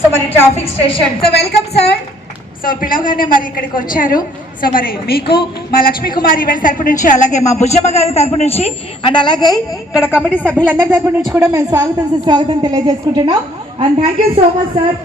So మరి traffic station. So welcome sir. So పిలవగానే మరి ఇక్కడికి వచ్చారు. సో మరి మీకు మా లక్ష్మీ కుమార్ ఈవెంట్స్ తరపు నుంచి, అలాగే మా బుజ్జమ్మ గారి తరపు నుంచి, అండ్ అలాగే ఇక్కడ కమిటీ సభ్యులందరి తరపు నుంచి కూడా మేము స్వాగతం తెలియజేసుకుంటున్నాం. And thank you so much sir.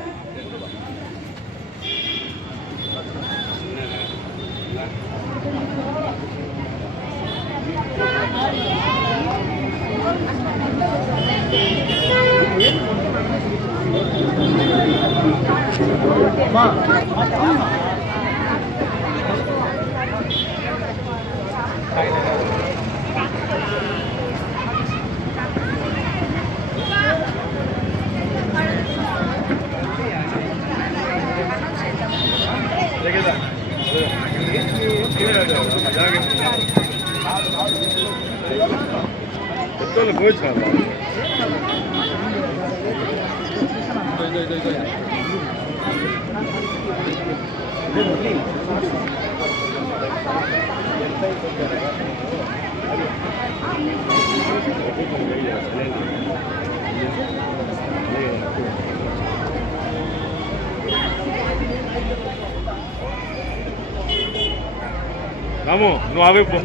Ramu నువ్వు ఆవేపు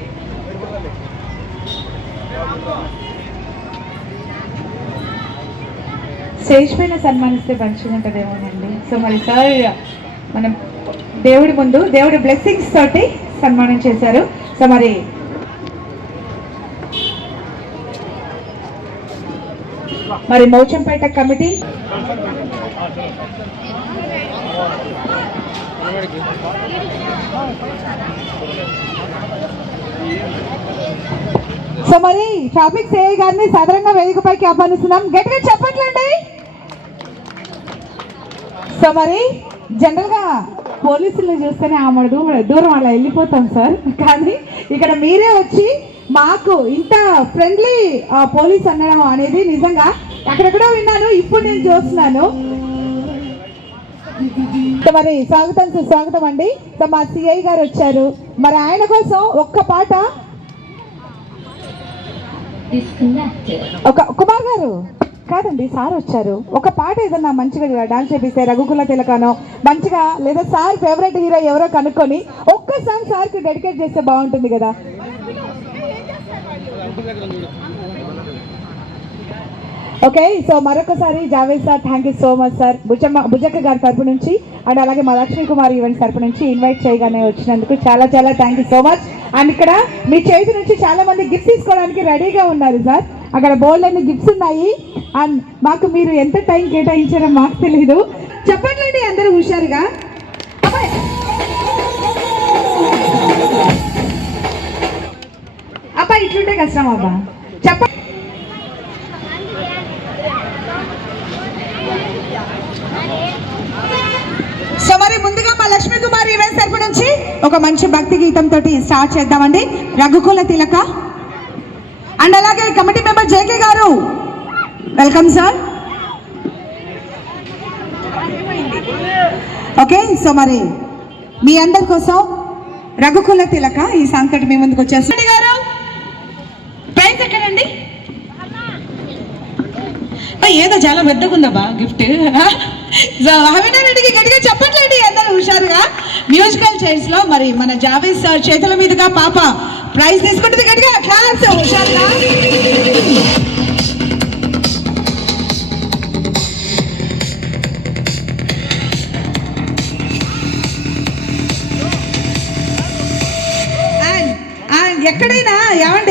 స్టేజ్ పైన సన్మానిస్తే మంచిగా ఉంటుందేమోనండి. సో మరి సార్ మనం దేవుడి ముందు దేవుడి బ్లెస్సింగ్స్ తోటి సన్మానం చేశారు. సో మరి మౌచంపేట కమిటీ సో మరి ట్రాఫిక్ సిఐ గారిని సాధారణంగా వేదికపైకి ఆహ్వానిస్తున్నాం. గట్టిగా చెప్పట్లండి. సో మరి జనరల్ గా పోలీసులు చూస్తేనే దూరం అలా వెళ్ళిపోతాం సార్. కానీ ఇక్కడ మీరే వచ్చి మాకు ఇంత ఫ్రెండ్లీ పోలీస్ అనడం అనేది నిజంగా ఎక్కడెక్కడో విన్నాను, ఇప్పుడు నేను చూస్తున్నాను. సో మరి స్వాగతం అండి. సో మా సిఐ గారు వచ్చారు. మరి ఆయన కోసం ఒక్క పాట, కుమార్ గారు కాదండి సార్ వచ్చారు, ఒక పాట ఏదన్నా మంచిగా డాన్స్ చేపిస్తే రఘుకుల తిలకనో మంచిగా, లేదా సార్ ఫేవరెట్ హీరో ఎవరో కనుక్కొని ఒక్క సాంగ్ సార్ కి డెడికేట్ చేస్తే బాగుంటుంది కదా. ఓకే. సో మరొకసారి Javed sir thank you so much sir. Bujjakka గారి తరపు నుంచి అండ్ అలాగే మా లక్ష్మీ కుమార్ ఈవెంట్స్ తరపు నుంచి ఇన్వైట్ చేయగానే వచ్చినందుకు చాలా thank you so much. And ఇక్కడ మీ చేతి నుంచి చాలా మంది గిఫ్ట్స్ తీసుకోవడానికి రెడీగా ఉన్నారు సార్. అక్కడ బోల్డ్ అన్ని గిఫ్ట్స్ ఉన్నాయి. అండ్ మాకు మీరు ఎంత టైం కేటాయించారో మాకు తెలీదు. చెప్పండి అందరూ హుషారుగా. అబ్బా ఇట్లుంటే కష్టం అబ్బా. చెప్పండి. సో మరి ముందుగా మా లక్ష్మీ కుమార్ ఈవెంట్స్ తరపు నుంచి ఒక మంచి భక్తి గీతం తోటి స్టార్ట్ చేద్దామండి. రఘుకుల తిలక. అండ్ అలాగే కమిటీ మెంబర్ జేకే గారు వెల్కమ్ సార్. ఓకే. సో మరి మీ అందరి కోసం రఘుకుల తిలక ఈ సాంగ్ తోటి మీ ముందుకు వచ్చేసి గారు ప్రైజ్ ఎక్కడండి? ఏదో చాలా పెద్దగా ఉందబ్బా గిఫ్ట్. అవినారెడ్డికి గట్టిగా చెప్పట్లేండి అందరూ హుషారుగా. మ్యూజికల్ చైర్స్ లో మరి మన జావేద్ సార్ చేతుల మీదుగా పాప ప్రైజ్ తీసుకుంటుంది. గట్టిగా క్లాప్స్ హుషారుగా. అండ్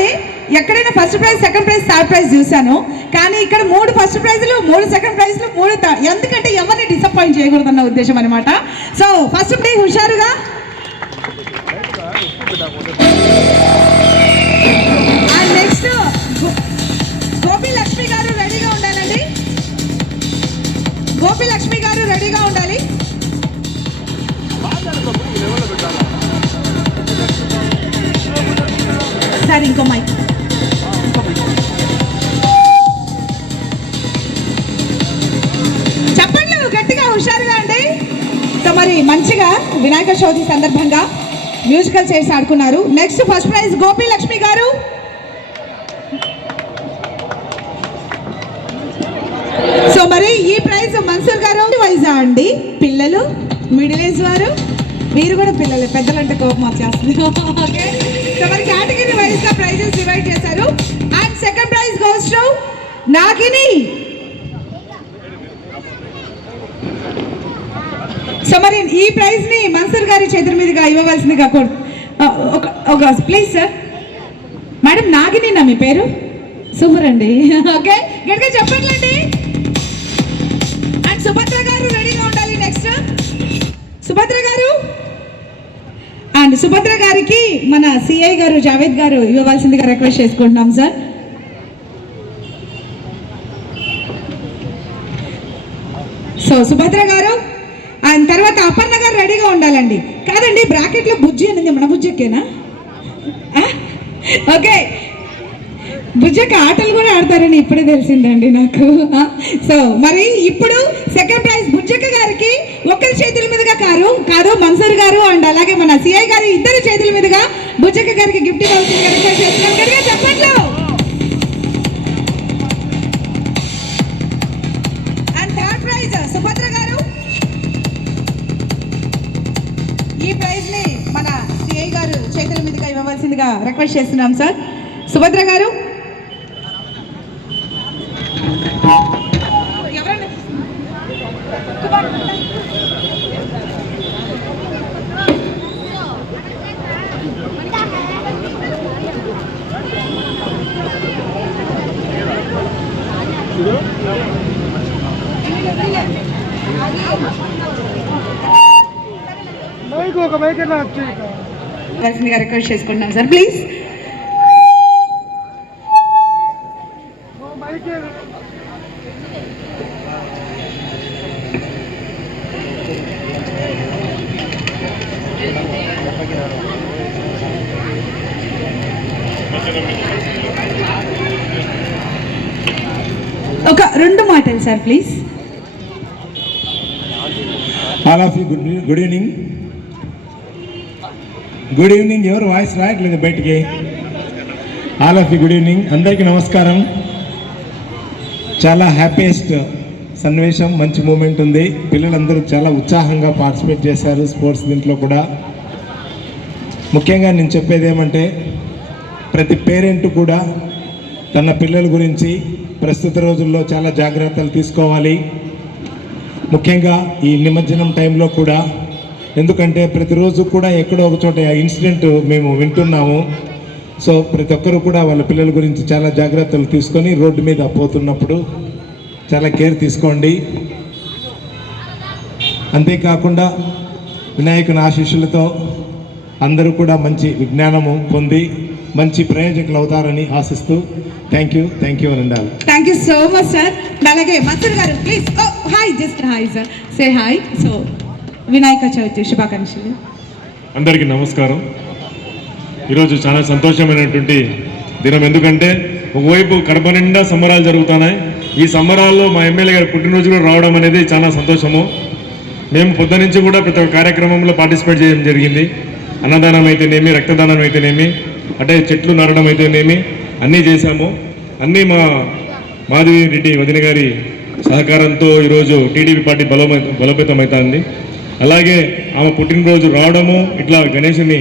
ఎక్కడైనా first prize, second prize, third prize చూశాను. కానీ ఇక్కడ 3 ఫస్ట్ ప్రైజ్లు, 3 సెకండ్ ప్రైజ్లు, 3 ఎందుకంటే ఎవరిని డిసప్పాయింట్ చేయకూడదన్న ఉద్దేశం అనమాట. సో ఫస్ట్ ప్రైజ్ హుషారుగా. అండ్ నెక్స్ట్ గోపి లక్ష్మి గారు రెడీగా ఉండాలండి. గోపి లక్ష్మి గారు రెడీగా ఉండాలి. సార్ ఇంకో మైక్. చెప్పండి గట్టిగా హుషారుగా అండి. సో మరి మంచిగా వినాయక చవితి సందర్భంగా మ్యూజికల్ చైర్స్ ఆడుకున్నారు. Next first prize Gopi Lakshmi గారు. సో మరి ఈ ప్రైజ్ సో మన్సూర్ గారు వైజా అండి, పిల్లలు మిడిల్ ఏజ్ వారు, మీరు కూడా పిల్లలే, పెద్దలంటే కోపం వచ్చేస్తుంది. ఓకే, సో మరి కేటగిరీ వైజ్ గా ప్రైజెస్ డివైడ్ చేశారు. And second prize goes to Nagini. సో మరి ఈ ప్రైజ్ ని మన్సూర్ గారి చేతుల మీదుగా ఇవ్వవలసిందిగా ఒక ప్లీజ్ సార్. మేడం నాగిని నా మీ పేరు? సూపర్ అండి. ఓకే, గట్టిగా చెప్పండి. అండ్ సుభద్ర గారు రెడీగా ఉండాలి. నెక్స్ట్ సుభద్ర గారు. అండ్ సుభద్ర గారికి మన సిఐ గారు జావేద్ గారు ఇవ్వవలసిందిగా రిక్వెస్ట్ చేసుకుంటున్నాం సార్. సో సుభద్ర గారు అండ్ తర్వాత అపర్ణ గారు రెడీగా ఉండాలండి. కాదండి, బ్రాకెట్లో బుజ్జి అనేది మన బుజ్జక్కేనా? ఓకే, బుజ్జక్క ఆటలు కూడా ఆడతారని ఇప్పుడే తెలిసిందండి నాకు. సో మరి ఇప్పుడు సెకండ్ ప్రైజ్ బుజ్జక్క గారికి ఒకరి చేతుల మీదుగా కాదు మన్సూర్ గారు అండ్ అలాగే మన సిఐ గారు ఇద్దరు చేతుల మీదుగా బుజ్జక్క గారికి గిఫ్ట్ ఇవ్వాల్సిందిగా చెప్పండి. అండ్ థర్డ్ ప్రైజ్ సుభద్ర గారు. ఈ ప్రైజ్ ని మన సిఐ గారు చేతుల మీదుగా ఇవ్వవలసిందిగా రిక్వెస్ట్ చేస్తున్నాం సార్. సుభద్ర గారు. రిక్వెస్ట్ చేసుకుంటున్నాం సార్ ప్లీజ్. ఒక 2 మాటలు sir please. All of you good evening. Good evening. ఎవరు వాయిస్ రాయట్లేదు బయటికి. All of you good evening. అందరికీ నమస్కారం. చాలా హ్యాపీయెస్ట్ సన్నివేశం, మంచి మూమెంట్ ఉంది. పిల్లలందరూ చాలా ఉత్సాహంగా పార్టిసిపేట్ చేశారు స్పోర్ట్స్ దీంట్లో కూడా. ముఖ్యంగా నేను చెప్పేది ఏమంటే ప్రతి పేరెంట్ కూడా తన పిల్లల గురించి ప్రస్తుత రోజుల్లో చాలా జాగ్రత్తలు తీసుకోవాలి. ముఖ్యంగా ఈ నిమజ్జనం టైంలో కూడా, ఎందుకంటే ప్రతిరోజు కూడా ఎక్కడో ఒక చోట ఇన్సిడెంట్ మేము వింటున్నాము. సో ప్రతి ఒక్కరు కూడా వాళ్ళ పిల్లల గురించి చాలా జాగ్రత్తలు తీసుకొని రోడ్డు మీద పోతున్నప్పుడు చాలా కేర్ తీసుకోండి. అంతేకాకుండా వినాయకుని ఆశీస్సులతో అందరూ కూడా మంచి విజ్ఞానము పొంది మంచి ప్రయోజకులు అవుతారని ఆశిస్తూ థ్యాంక్ యూ అని ఉండాలి. Thank you so much sir. అలాగే మన్సూర్ గారు please. Hi, just hi sir, say hi. So Vinayaka Chavithi శుభాకాంక్షలు. అందరికీ నమస్కారం. ఈరోజు చాలా సంతోషమైనటువంటి దినం. ఎందుకంటే ఒకవైపు కడప నిండా సంబరాలు జరుగుతున్నాయి. ఈ సంబరాల్లో మా ఎమ్మెల్యే గారి పుట్టినరోజు కూడా రావడం అనేది చాలా సంతోషము. మేము పొద్దు నుంచి కూడా ప్రతి ఒక్క కార్యక్రమంలో పార్టిసిపేట్ చేయడం జరిగింది. అన్నదానం అయితేనేమి, రక్తదానం అయితేనేమి, అంటే చెట్లు నాటడం అయితేనేమి, అన్నీ చేశాము. అన్నీ మా మాధవి రెడ్డి వదిన గారి సహకారంతో ఈరోజు టీడీపీ పార్టీ బలోపేతం అవుతుంది. అలాగే ఆమె పుట్టినరోజు రావడము, ఇట్లా గణేషుని